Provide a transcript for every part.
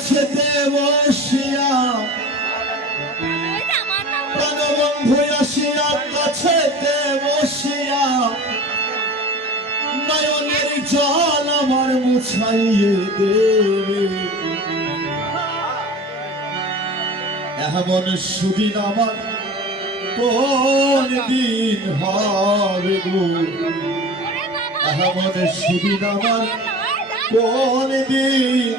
কাছেতে বসিয়া প্রাণবন্ধু আসিয়া কাছেতে বসিয়া নয়নের জল আমার মুছাইয়ে দেবে। এমন সুদিন আমার কোন দিন হবে গো। এমন সুদিন আমার কোন দিন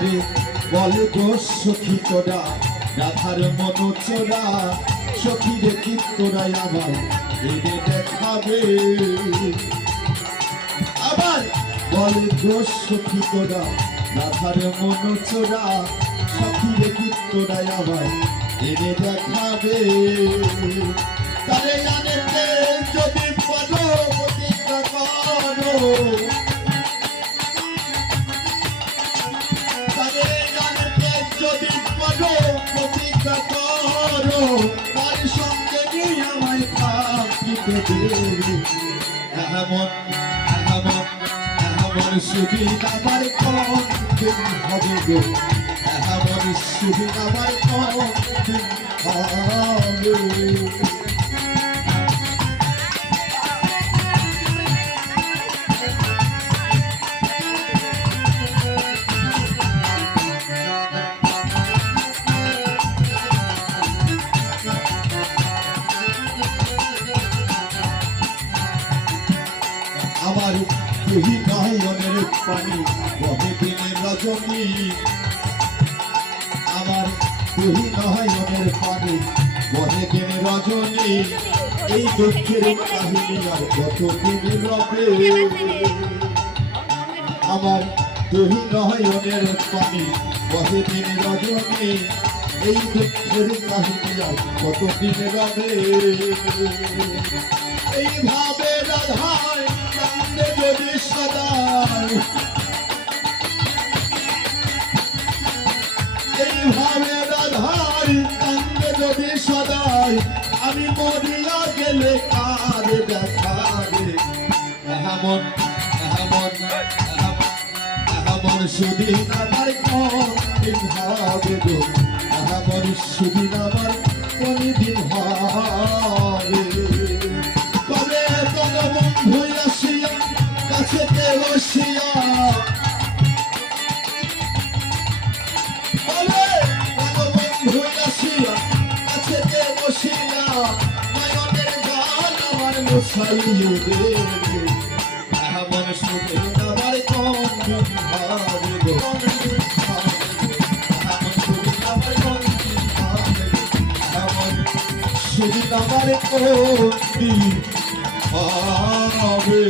আরে বলে গো সখী তোরা, রাধার মন চোরা। সখী রে কি তোরাই আমার এনে দেখাবে? আবার বলে গো সখী তোরা, রাধার মন চোরা। সখী রে কি তোরাই আমার এনে দেখাবে? তারে জানেতে যদি বলো প্রতিজ্ঞা করো এমন এমন এমন সুদিন আমার কোন দিন হবে গো এমন সুবিধা আমার কোন দিন হবে আমার তুই নয়নের পানি বহে দিনের রজনী? আমার তুই নয়নের পানি বহে দিনের রজনী? এই দুঃখের কাহিনী আর কত দিন রবে? আমার তুই নয়নের পানি বহে দিনের রজনী? এই দুঃখের কাহিনী আর কত দিন রবে এইভাবে রাধায় এমন এমন এমন সুদিন আমার কোনদিন হবে গো? এমন সুদিন আমার কোনদিন হবে? কবে তোর বন্ধু আসিয়া কাছেতে বসিয়া কবে সেদিন আমার কবি হবে